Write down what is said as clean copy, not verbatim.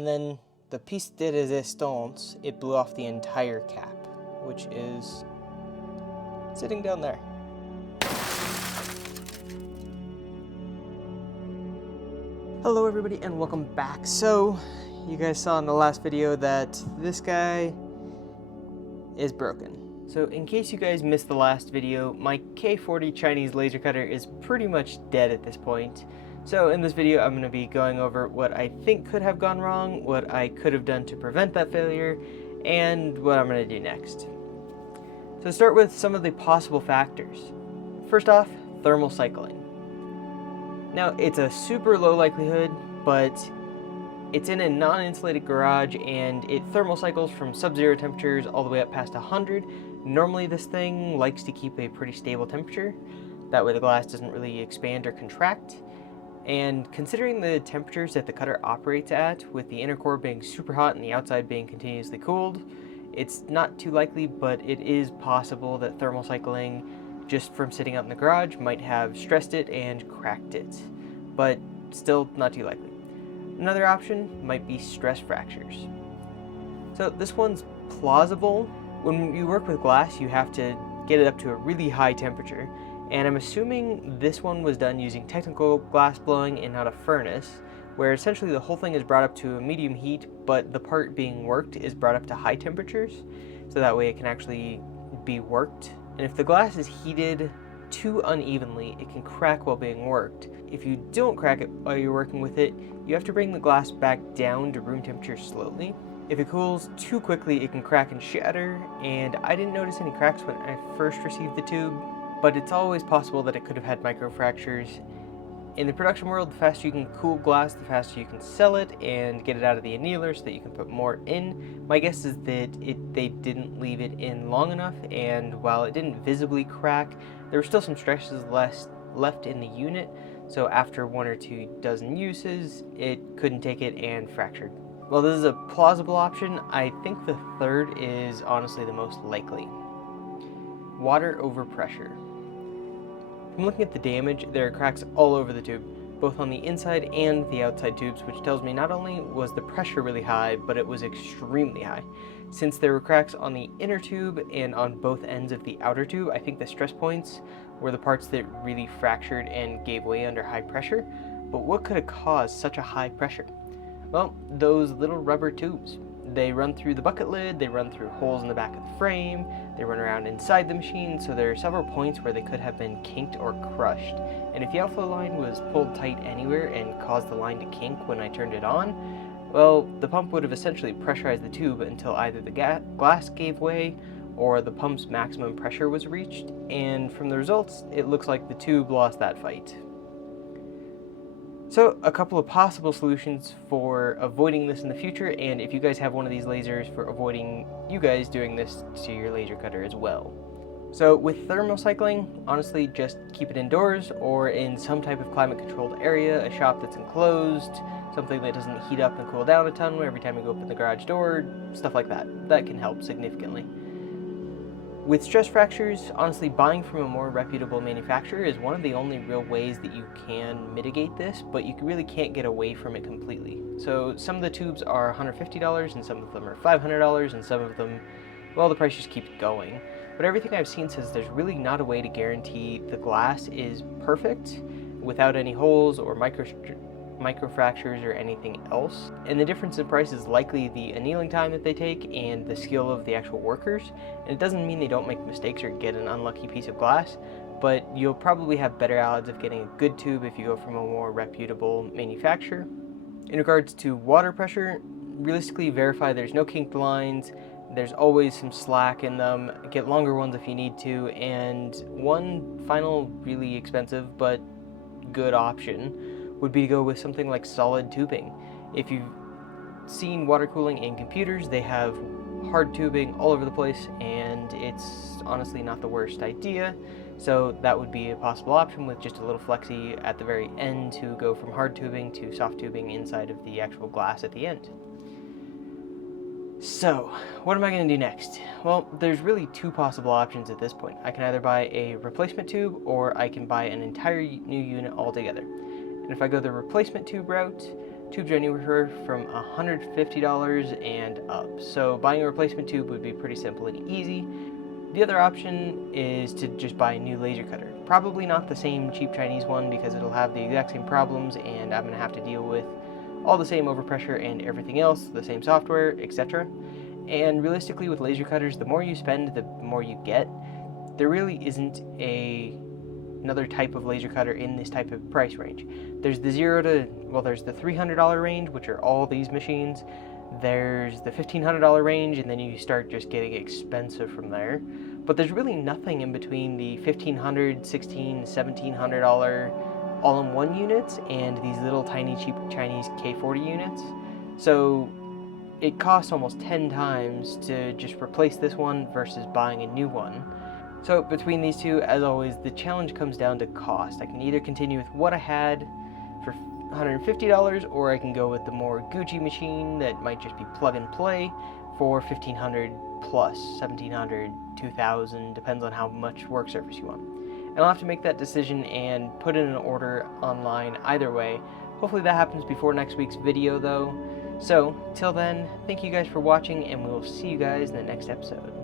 and then the piece de resistance, it blew off the entire cap, which is sitting down there. Hello everybody and welcome back. So, you guys saw in the last video that this guy is broken. So in case you guys missed the last video, my K40 Chinese laser cutter is pretty much dead at this point. So in this video I'm going to be going over what I think could have gone wrong, what I could have done to prevent that failure, and what I'm going to do next. So start with some of the possible factors. First off, thermal cycling. Now it's a super low likelihood, but it's in a non-insulated garage and it thermal cycles from sub-zero temperatures all the way up past 100. Normally this thing likes to keep a pretty stable temperature. That way the glass doesn't really expand or contract. And considering the temperatures that the cutter operates at, with the inner core being super hot and the outside being continuously cooled, it's not too likely, but it is possible that thermal cycling, just from sitting out in the garage, might have stressed it and cracked it. But still not too likely. Another option might be stress fractures. So this one's plausible. When you work with glass, you have to get it up to a really high temperature, and I'm assuming this one was done using technical glass blowing and not a furnace, where essentially the whole thing is brought up to a medium heat, but the part being worked is brought up to high temperatures, so that way it can actually be worked. And if the glass is heated too unevenly, it can crack while being worked. If you don't crack it while you're working with it, you have to bring the glass back down to room temperature slowly. If it cools too quickly, it can crack and shatter, and I didn't notice any cracks when I first received the tube, but it's always possible that it could have had microfractures. In the production world, the faster you can cool glass, the faster you can sell it and get it out of the annealer so that you can put more in. My guess is that they didn't leave it in long enough, and while it didn't visibly crack, there were still some stresses left in the unit, so after 1 or 2 dozen uses, it couldn't take it and fractured. While this is a plausible option, I think the third is honestly the most likely. Water overpressure. From looking at the damage, there are cracks all over the tube, both on the inside and the outside tubes, which tells me not only was the pressure really high, but it was extremely high. Since there were cracks on the inner tube and on both ends of the outer tube, I think the stress points were the parts that really fractured and gave way under high pressure. But what could have caused such a high pressure? Well, those little rubber tubes. They run through the bucket lid, they run through holes in the back of the frame, they run around inside the machine, so there are several points where they could have been kinked or crushed. And if the outflow line was pulled tight anywhere and caused the line to kink when I turned it on, well, the pump would have essentially pressurized the tube until either the glass gave way or the pump's maximum pressure was reached, and from the results, it looks like the tube lost that fight. So, a couple of possible solutions for avoiding this in the future, and if you guys have one of these lasers, for avoiding you guys doing this to your laser cutter as well. So with thermal cycling, honestly just keep it indoors or in some type of climate controlled area, a shop that's enclosed, something that doesn't heat up and cool down a ton every time you go open the garage door, stuff like that. That can help significantly. With stress fractures, honestly buying from a more reputable manufacturer is one of the only real ways that you can mitigate this, but you really can't get away from it completely. So some of the tubes are $150 and some of them are $500 and some of them, well, the price just keeps going. But everything I've seen says there's really not a way to guarantee the glass is perfect without any holes or microfractures or anything else. And the difference in price is likely the annealing time that they take and the skill of the actual workers. And it doesn't mean they don't make mistakes or get an unlucky piece of glass, but you'll probably have better odds of getting a good tube if you go from a more reputable manufacturer. In regards to water pressure, realistically verify there's no kinked lines, there's always some slack in them, get longer ones if you need to, and one final really expensive but good option would be to go with something like solid tubing. If you've seen water cooling in computers, they have hard tubing all over the place, and it's honestly not the worst idea. So that would be a possible option with just a little flexi at the very end to go from hard tubing to soft tubing inside of the actual glass at the end. So, what am I going to do next? Well, there's really two possible options at this point. I can either buy a replacement tube or I can buy an entire new unit altogether. And if I go the replacement tube route, tubes are anywhere from $150 and up. So buying a replacement tube would be pretty simple and easy. The other option is to just buy a new laser cutter. Probably not the same cheap Chinese one because it'll have the exact same problems and I'm going to have to deal with all the same overpressure and everything else, the same software, etc. And realistically with laser cutters, the more you spend, the more you get. There really isn't another type of laser cutter in this type of price range. There's the there's the $300 range, which are all these machines. There's the $1,500 range, and then you start just getting expensive from there. But there's really nothing in between the $1,500, $1,600, $1,700 all-in-one units and these little tiny cheap Chinese K40 units. So it costs almost 10 times to just replace this one versus buying a new one. So between these two, as always, the challenge comes down to cost. I can either continue with what I had for $150, or I can go with the more Gucci machine that might just be plug and play for $1,500 plus, $1,700, $2,000, depends on how much work surface you want. And I'll have to make that decision and put in an order online either way. Hopefully that happens before next week's video though. So, till then, thank you guys for watching and we'll see you guys in the next episode.